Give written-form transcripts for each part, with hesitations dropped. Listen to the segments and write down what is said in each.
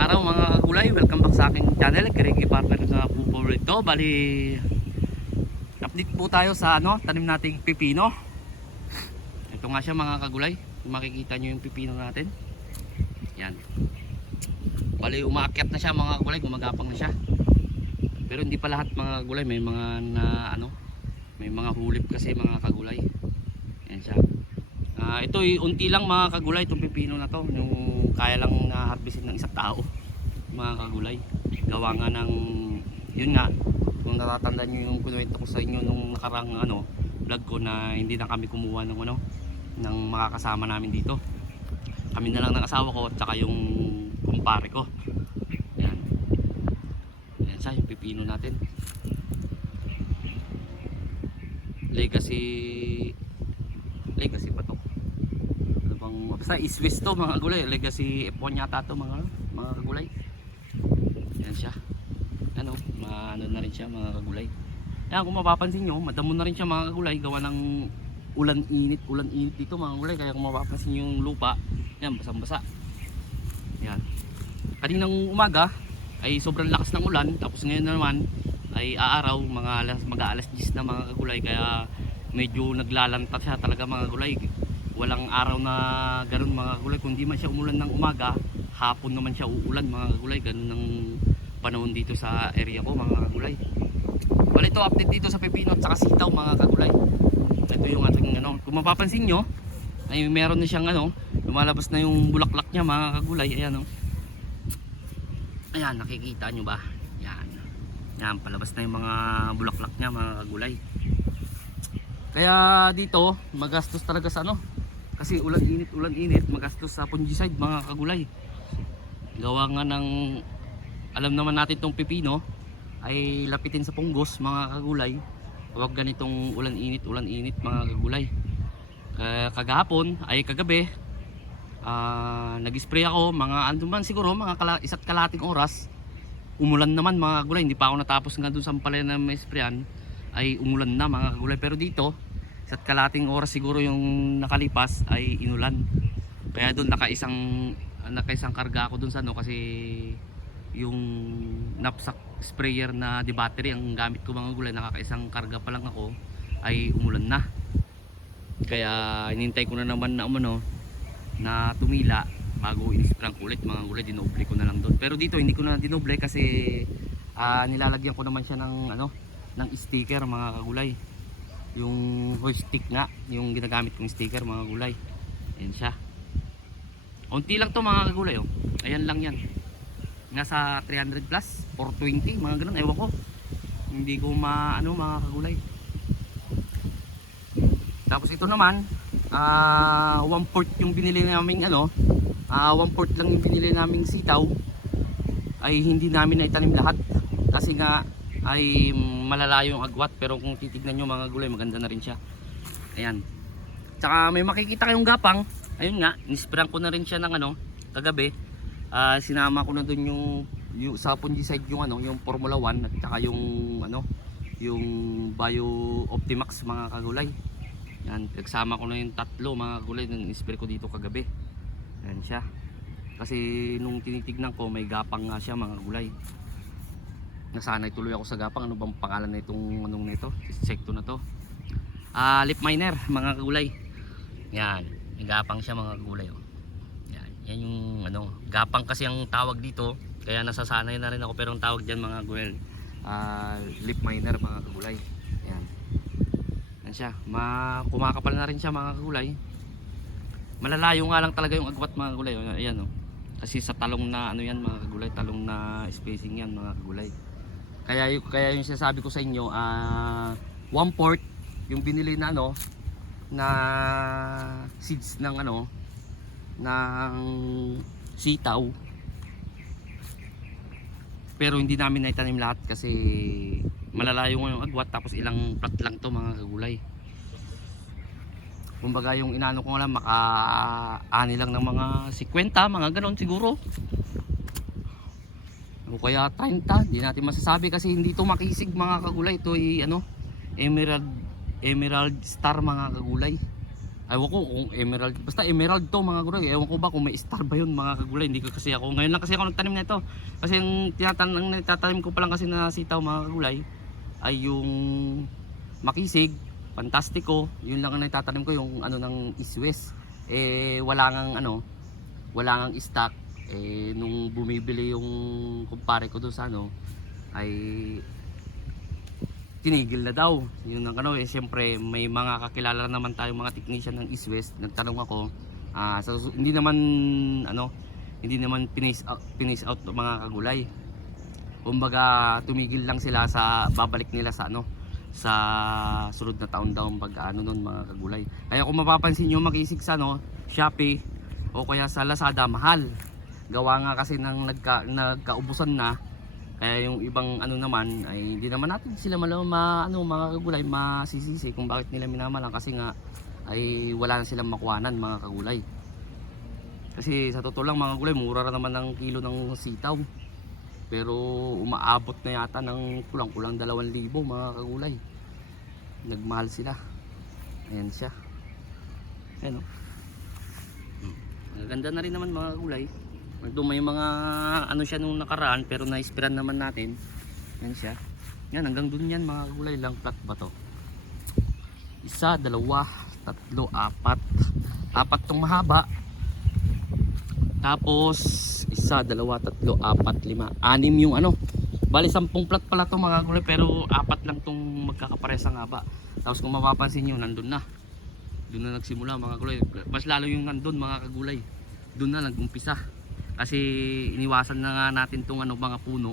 araw mga kagulay, welcome back sa aking channel, Gregi Farmer na po ito. Bali, update po tayo sa tanim nating pipino. Ito nga siya mga kagulay, makikita nyo yung pipino natin. Yan. Bali, umaakyat na siya mga kagulay, gumagapang na siya. Pero hindi pa lahat mga kagulay, may mga may mga hulip kasi mga kagulay. Yan siya. Ito unti lang mga kagulay, itong pipino na to, yung kaya lang na harvestin ng isang tao mga kagulay. Gawa nga ng yun nga, kung natatandaan nyo yung kuwento ko sa inyo nung nakarang vlog ko na hindi na kami kumuha ng ng mga kasama namin dito. Kami na lang ng asawa ko at saka yung kumpare ko. Yan. Yan siya yung pipino natin. Legacy pa to. Basta Swiss to mga kagulay, Legacy F1 yata to mga kagulay. Yan siya. Ano na rin siya mga kagulay. Yan, kung mapapansin nyo, madamo na rin siya mga kagulay, gawa ng ulan init dito mga kagulay. Kaya kung mapapansin yung lupa, yan basang-basa. Yan. Kaninang umaga ay sobrang lakas ng ulan, tapos ngayon na naman ay aaraw, mag-aalas 10 na mga kagulay, kaya medyo naglalanta siya talaga mga kagulay. Walang araw na ganun mga kagulay, kundi man siya umulan ng umaga, hapon naman siya uulan mga kagulay. Ganun ang panahon dito sa area ko mga kagulay. Well, ito update dito sa pepino at saka sitaw mga kagulay. Ito yung ating kung mapapansin nyo ay meron na siyang lumalabas na yung bulaklak niya mga kagulay. Ayan ayan, nakikita nyo ba? Yan, palabas na yung mga bulaklak niya mga kagulay. Kaya dito magastos talaga sa kasi ulan init, magastos sa fungicide mga kagulay. Gawa nga ng, alam naman natin tong pipino ay lapitin sa punggos mga kagulay kapag ganitong ulan init mga kagulay. Kagahapon ay kagabi, nag-spray ako mga siguro mga isa't kalating oras. Umulan naman mga kagulay, hindi pa ako natapos nga dun sa palay na may sprayan, ay umulan na mga kagulay. Pero dito isa't kalating oras siguro yung nakalipas ay inulan. Kaya doon nakaisang karga ako doon sa kasi yung knapsack sprayer na di battery ang gamit ko mga kagulay, nakakaisang karga pa lang ako ay umulan na. Kaya inintay ko na naman na tumila bago in-spray ko ulit mga kagulay. Dinoble ko na lang doon. Pero dito hindi ko na dinoble kasi nilalagyan ko naman siya ng sticker mga kagulay. Yung hoist stick nga, yung ginagamit kong sticker mga kagulay. Ayan siya. Unti lang to mga kagulay Ayan lang yan. Nasa 300 plus, 420 mga ganun, ewan ko. Hindi ko mga kagulay. Tapos ito naman 1/4 yung binili naming 1/4 lang yung binili naming sitaw. Ay hindi namin naitanim lahat kasi nga ay malalayo yung agwat. Pero kung titignan nyo mga gulay, maganda na rin siya. Ayan. Tsaka may makikita kayong gapang. Ayun nga, nisprayan ko na rin siya ng kagabi. Sinama ko na dun yung sa fungicide yung Formula 1 at saka yung Bio Optimax mga kagulay. Yan, nagsama ko na yung tatlo mga kagulay nung spray ko dito kagabi. Ayan siya. Kasi nung tinitignan ko may gapang nga siya mga kagulay. Nasanay tuloy ako sa gapang. Ano bang pangalan na itong nito? Insekto na to. Leaf miner mga kagulay. Yan, may gapang siya mga kagulay Yan yung gapang kasi ang tawag dito. Kaya nasasanay na rin ako, pero ang tawag diyan mga kagulay leaf miner mga kagulay. Yan. Yan siya. Kumakapal na rin siya mga kagulay. Malalayo nga lang talaga yung agwat mga kagulay. Ayan kasi sa talong na yan mga kagulay, talong na spacing yan mga kagulay. Kaya yung sinasabi ko sa inyo, 1/4 yung binili na na seeds ng ng sitaw. Pero hindi namin naitanim lahat kasi malalayo yung agwat, tapos ilang plat lang to mga kagulay. Kumbaga yung inano ko lang maka-ani lang ng mga 50 mga ganon siguro. O kaya 30, hindi natin masasabi kasi hindi to makisig mga kagulay. Ito ay emerald star mga kagulay. Ewan ko kung emerald, basta emerald to mga kagulay. Ewan ko ba kung may star ba yun mga kagulay. Hindi ko kasi ako, ngayon lang kasi ako nagtanim na ito. Kasi yung tinatanim ko pa lang kasi na sitaw mga kagulay ay yung makisig, pantastiko. Yun lang ang naitatanim ko, yung ano ng East-West. Wala ngang ano, wala ngang stock. Nung bumibili yung kumpare ko doon sa ano, ay tinigil na daw. Yun ang ano, siyempre may mga kakilala naman tayong mga technician ng East West. Nagtanong ako, so, hindi naman ano, hindi naman finish out mga kagulay. Kumbaga tumigil lang sila sa babalik nila sa ano, sa sunod na taon daw pag ano nun mga kagulay. Kaya kung mapapansin niyo makisig sa no, Shopee o kaya sa Lazada mahal. Gawa nga kasi nang nagkaubusan na. Kaya yung ibang ano naman ay hindi naman natin sila mga kagulay masisisi kung bakit nila minamalang, kasi nga ay wala na silang makuhanan mga kagulay. Kasi sa totoo lang mga kagulay, mura na naman ng kilo ng sitaw. Pero umaabot na yata ng kulang-kulang 2,000 mga kagulay. Nagmahal sila. Ayan siya. Ayan o. Maganda na rin naman mga kagulay. Doon may mga ano siya nung nakaraan pero na-sprayan naman natin. Yan siya. Yan hanggang doon yan mga kagulay, lang plat ba to? 1, 2, 3, 4. 4 tong mahaba. Tapos 1, 2, 3, 4, 5, 6 yung ano. Bali 10 plat pala to mga kagulay, pero 4 lang tong magkakapares ang haba. Tapos kung mapapansin nyo, nandun na. Doon na nagsimula mga kagulay. Mas lalo yung nandun mga kagulay. Doon na nag-umpisa. Kasi iniwasan na nga natin tong ano, mga puno,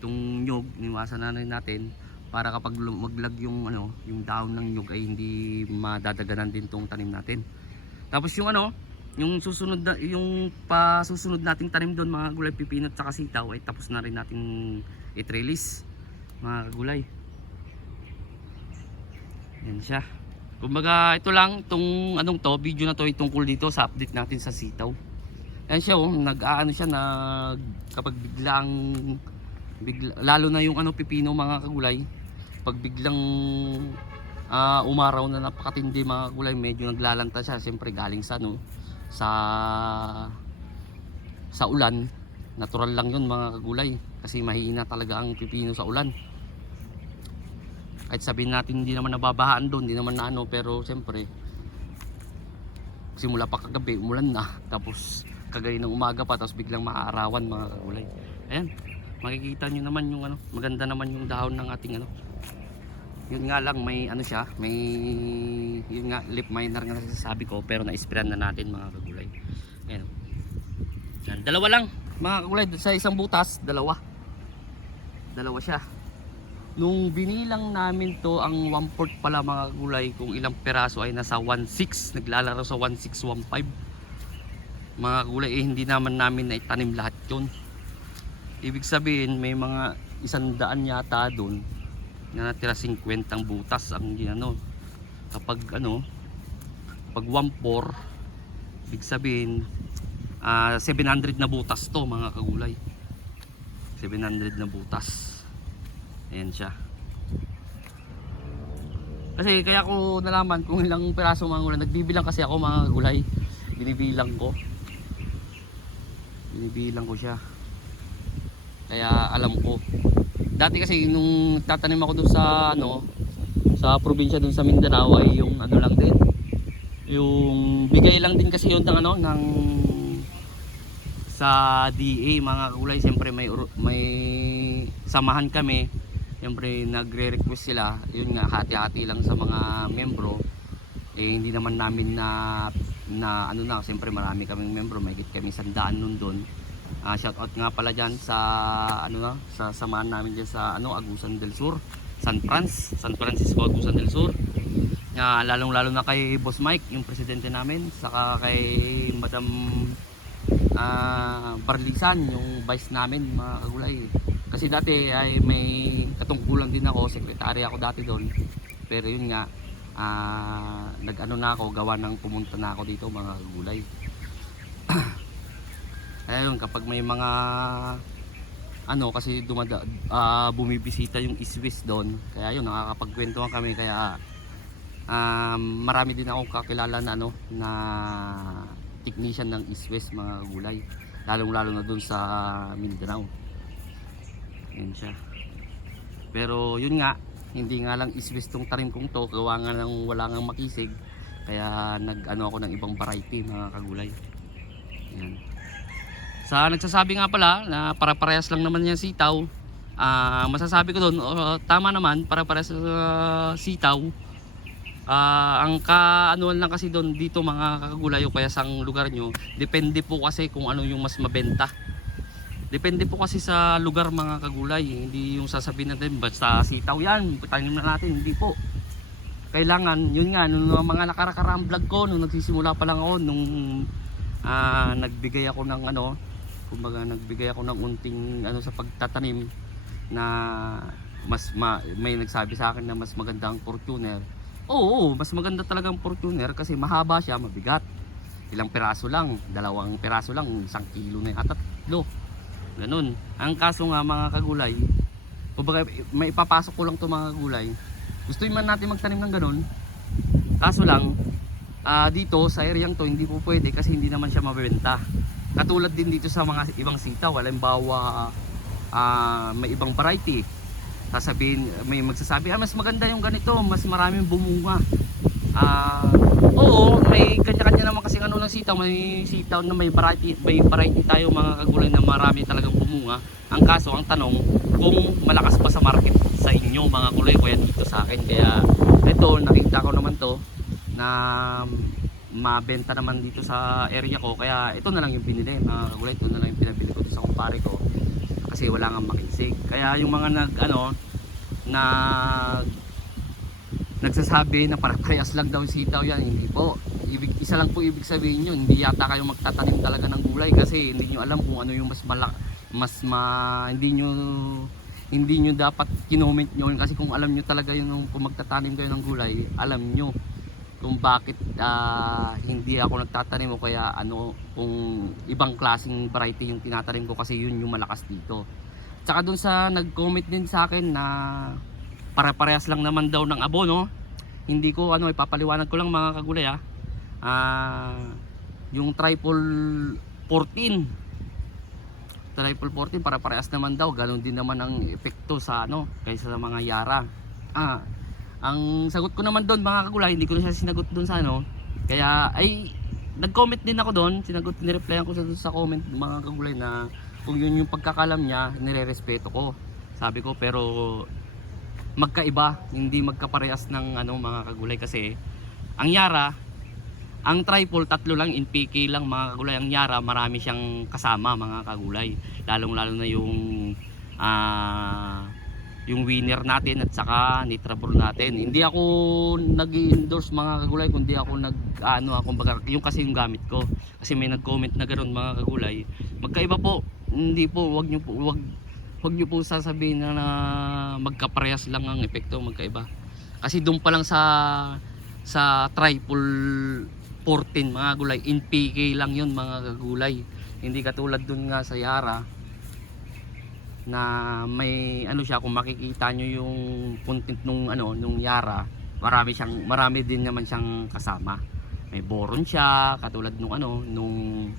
tong nyug, iniwasan na natin para kapag maglag yung ano, yung dahon ng nyug ay hindi madadaganan din tong tanim natin. Tapos yung ano, yung susunod na, yung pasusunod nating tanim doon mga gulay, pipino at saka sitaw, ay tapos na rin natin i-trellis mga gulay. Yan siya. Kumbaga ito lang tong anong to, video na to ay tungkol dito sa update natin sa sitaw. Ayan siya oh, nag-aano siya, kapag biglang lalo na yung ano pipino mga kagulay, pag biglang umaraw na napakatindi mga kagulay, medyo naglalanta siya. Siyempre galing sa ano, sa ulan. Natural lang yun mga kagulay, kasi mahina talaga ang pipino sa ulan. Kahit sabihin natin hindi naman nababahaan doon, hindi naman na ano, pero siyempre simula pa kagabi umulan na, tapos kagaya ng umaga pa, tapos biglang maaarawan mga kagulay. Ayan, makikita nyo naman yung ano, maganda naman yung dahon ng ating ano. Yun nga lang may ano siya, may yun nga leaf miner nga nasasabi ko, pero na-sprayan na natin mga kagulay. Ayan. Yan, dalawa lang mga kagulay, sa isang butas, dalawa siya. Nung binilang namin to, ang 1/4 pala mga kagulay, kung ilang peraso ay nasa 1/6, naglalaro sa 1/6, 1/5 mga kagulay. Hindi naman namin na itanim lahat yun. Ibig sabihin may mga 100 yata doon na natira, 50 butas ang ginano. Kapag ano, pag 1/4, ibig sabihin 700 na butas to mga kagulay. 700 na butas. Ayan siya. Kasi kaya ko nalaman kung ilang peraso mga kagulay. Nagbibilang kasi ako mga kagulay. Binibilang ko siya, kaya alam ko. Dati kasi nung tatanim ako dun sa ano, sa probinsya dun sa Mindanao, ay yung ano lang din, yung bigay lang din kasi yun ng ano, ng sa DA mga kagulay. Siyempre may samahan kami, siyempre nagre-request sila, yun nga, hati-hati lang sa mga membro. Hindi naman namin na ano na, siyempre marami kaming membro, mahigit kami 100 nun doon. Shout out nga pala dyan sa ano na, sa samahan namin dyan sa ano, Agusan del Sur, San Francisco Agusan del Sur. Lalong-lalo na kay Boss Mike, yung presidente namin, saka kay Madam Barlisan, yung vice namin mga kagulay. Kasi dati ay may katungkulan din ako, sekretary ako dati doon. Pero yun nga, nag-ano na ako, gawa ng pumunta na ako dito mga kagulay. Ayun, kapag may mga ano, kasi bumibisita yung East West doon, kaya yun, nakakapagkwentuhan kami. Kaya Marami din akong kakilala na ano na technician ng East West mga kagulay, lalong-lalo na dun sa Mindanao. Yan siya. Pero yun nga, hindi nga lang East West tong tanim kong to, gawa nga ng wala ngang makisig, kaya nag-ano ako ng ibang variety mga kagulay. Yan. Sa nagsasabi nga pala na para-parehas lang naman yan sitaw, masasabi ko doon, tama naman, para-parehas sitaw. Ang kaanuan lang kasi doon dito mga kagulay o kaya sang lugar nyo, depende po kasi kung ano yung mas mabenta. Depende po kasi sa lugar mga kagulay, hindi yung sasabihin natin basta sitaw yan, tanim na natin, hindi po. Kailangan, yun nga, nung mga nakarakarang vlog ko, nung nagsisimula pa lang ako, nung nagbigay ako ng ano, kumbaga nagbigay ako ng unting ano sa pagtatanim na may nagsabi sa akin na mas maganda ang Fortuner. Oo, mas maganda talaga ang Fortuner kasi mahaba siya, mabigat. Ilang piraso lang, 2 piraso lang, 1 kilo na at 3. Ganun. Ang kaso nga mga kagulay, kumbaga may ipapasok ko lang to mga kagulay. Gusto man natin magtanim ng ganun. Kaso lang dito sa areang to hindi po pwede kasi hindi naman siya mabebenta. Katulad din dito sa mga ibang sitaw, halimbawa may ibang variety. Sasabihin, may magsasabi, mas maganda yung ganito, mas maraming bumunga. Oo, may kanya-kanya naman kasi ano ng sitaw, may sitaw na may variety tayo mga kagulay na marami talagang bumunga. Ang kaso, ang tanong, kung malakas pa sa market sa inyo mga kulay, kaya dito sa akin. Kaya ito, nakita ko naman to na mabenta naman dito sa area ko, kaya ito na lang yung binili mga kagulay. Ito na lang yung pinabili ko sa kumpare ko kasi wala nga makisig. Kaya yung mga nagsasabi na parehas lang daw sitaw yan, hindi po. Isa lang po ibig sabihin yun, hindi yata kayo magtatanim talaga ng gulay kasi hindi nyo alam kung ano yung hindi nyo dapat kinoment nyo kasi kung alam nyo talaga yun, kung magtatanim kayo ng gulay, alam nyo kung bakit hindi ako nagtatanim o kaya ano, kung ibang klaseng variety yung tinatanim ko kasi yun yung malakas dito. Tsaka dun sa nag-comment din sa akin na para-parehas lang naman daw ng abono, hindi ko ano, ipapaliwanag ko lang mga kagulay yung triple 14 para-parehas naman daw, ganoon din naman ang epekto sa ano kaysa sa mga yara. Ang sagot ko naman doon mga kagulay, hindi ko na siya sinagot doon sa ano, kaya ay nag-comment din ako doon, nireplyan ko sa comment mga kagulay na kung yun yung pagkakalam niya, nire-respeto ko, sabi ko. Pero magkaiba, hindi magkaparehas ng ano mga kagulay kasi ang yara, ang triple 3 lang, NPK lang mga kagulay. Ang yara marami siyang kasama mga kagulay, lalong lalo na yung winner natin at saka nitrabor natin. Hindi ako nag-endorse mga kagulay, kundi ako kumbaga yung kasi yung gamit ko. Kasi may nag-comment na ganoon mga kagulay. Magkaiba po. Hindi po, wag niyo po sasabihin na magkaparehas lang ang epekto, magkaiba. Kasi doon pa lang sa triple 14 mga kagulay, NPK lang 'yun mga kagulay. Hindi katulad doon nga sa yara na may ano siya, kung makikita nyo yung content nung yara, marami din naman siyang kasama. May boron siya, katulad nung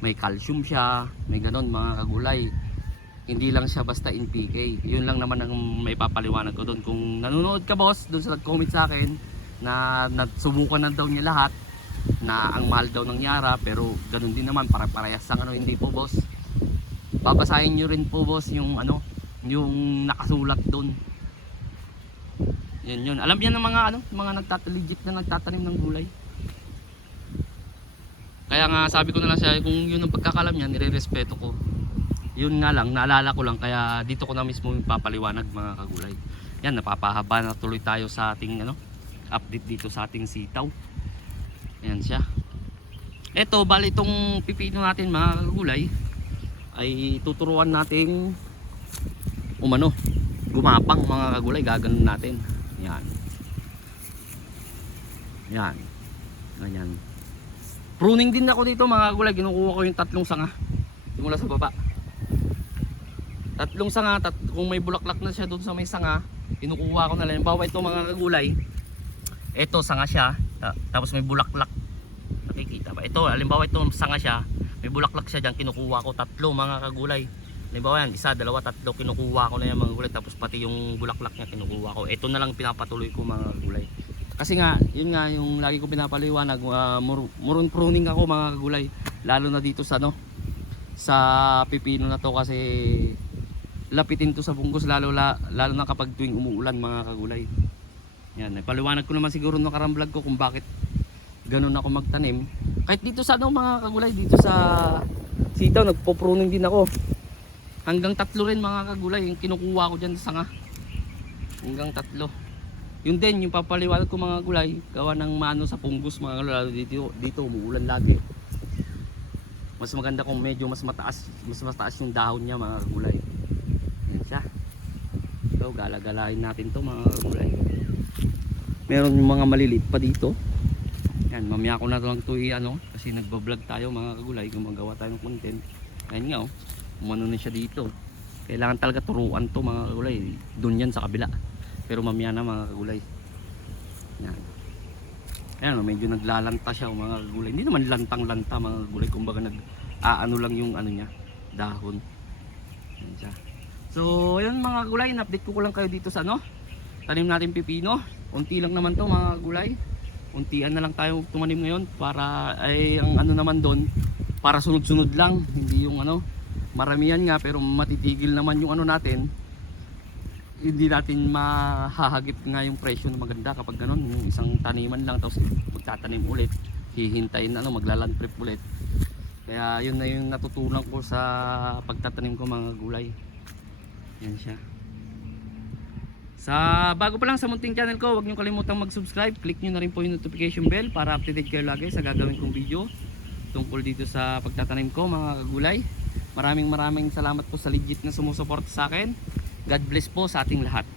may calcium siya, may ganon mga kagulay. Hindi lang siya basta NPK. Yun lang naman ang may papaliwanag ko doon. Kung nanonood ka boss, doon sa nag-comment sa akin na nasubukan na daw niya lahat, na ang mahal daw ng yara, pero ganon din naman, para-parehas ang hindi po boss. Babasahin nyo rin po boss yung yung nakasulat doon. Yun. Alam yan ng mga legit na nagtatanim ng gulay. Kaya nga sabi ko na lang siya, kung yun ang pagkakalam niya, nire-respeto ko. Yun nga lang, naalala ko lang, kaya dito ko na mismo papaliwanag mga kagulay. Yan, napapahaba na tuloy tayo sa ating update dito sa ating sitaw. Yan siya. Eto, bali itong pipino natin mga kagulay ay tuturuan nating gumapang mga kagulay. Gaganon natin. Yan. Ganyan. Pruning din ako dito mga kagulay. Kinukuha ko yung 3 sanga simula sa baba. 3 sanga, kung may bulaklak na siya doon sa may sanga, kinukuha ko na lang. Bawa ito mga kagulay, Ito sanga siya, tapos may bulaklak. Nakikita ba? Ito, halimbawa ito sanga siya, may bulaklak siya diyan, kinukuha ko 3 mga kagulay. Halimbawa yan, 1, 2, 3, kinukuha ko na yan mga kagulay, tapos pati yung bulaklak niya kinukuha ko. Ito na lang pinapatuloy ko mga kagulay. Kasi nga, yun nga yung lagi ko pinapaliwanag, murun pruning ako mga kagulay, lalo na dito sa sa pipino na to, kasi lapitin to sa bunggos, lalo na kapag tuwing umuulan mga kagulay. Yan, paliwanag ko naman siguro no karang vlog ko kung bakit ganun ako magtanim. Kahit dito sa mga kagulay, dito sa sitaw nagpo-pruning din ako. Hanggang 3 rin mga kagulay yung kinukuha ko diyan sa sanga. Hanggang 3. Yun din yung papaliwanag ko mga gulay, gawa ng mano sa punggos mga kagulay, dito umuulan lagi. Mas maganda kung medyo mas mataas yung dahon niya mga kagulay. Yan siya. So galagalahin natin to mga kagulay. Meron yung mga maliliit pa dito. Yan, mamaya ko na lang ito kasi nagbablog tayo mga kagulay, gumagawa tayo ng content. Ayun nga umano na siya dito. Kailangan talaga turuan to mga kagulay. Doon yan sa kabila. Pero mamaya na mga kagulay. Yan. Ayan medyo naglalanta siya mga kagulay. Hindi naman lantang-lanta mga kagulay. Kumbaga nag-aano lang yung niya, dahon. Yan siya. So ayun mga kagulay, in-update ko lang kayo dito sa tanim natin pipino. Unti lang naman to mga kagulay. Untian na lang tayo tumanim ngayon para ay ang naman doon para sunod-sunod lang, hindi yung maramihan nga pero matitigil naman yung natin. Hindi natin mahahagip nga yung presyo na maganda kapag ganun, yung isang taniman lang tapos magtatanim ulit, hihintayin maglaland prep ulit. Kaya yun na yung natutunan ko sa pagtatanim ko mga gulay. Yan siya. Sa bago pa lang sa munting channel ko, huwag niyo kalimutang mag-subscribe. Click niyo na rin po yung notification bell para updated kayo lagi sa gagawin kong video tungkol dito sa pagtatanim ko mga kagulay. Maraming salamat po sa legit na sumusuporta sa akin. God bless po sa ating lahat.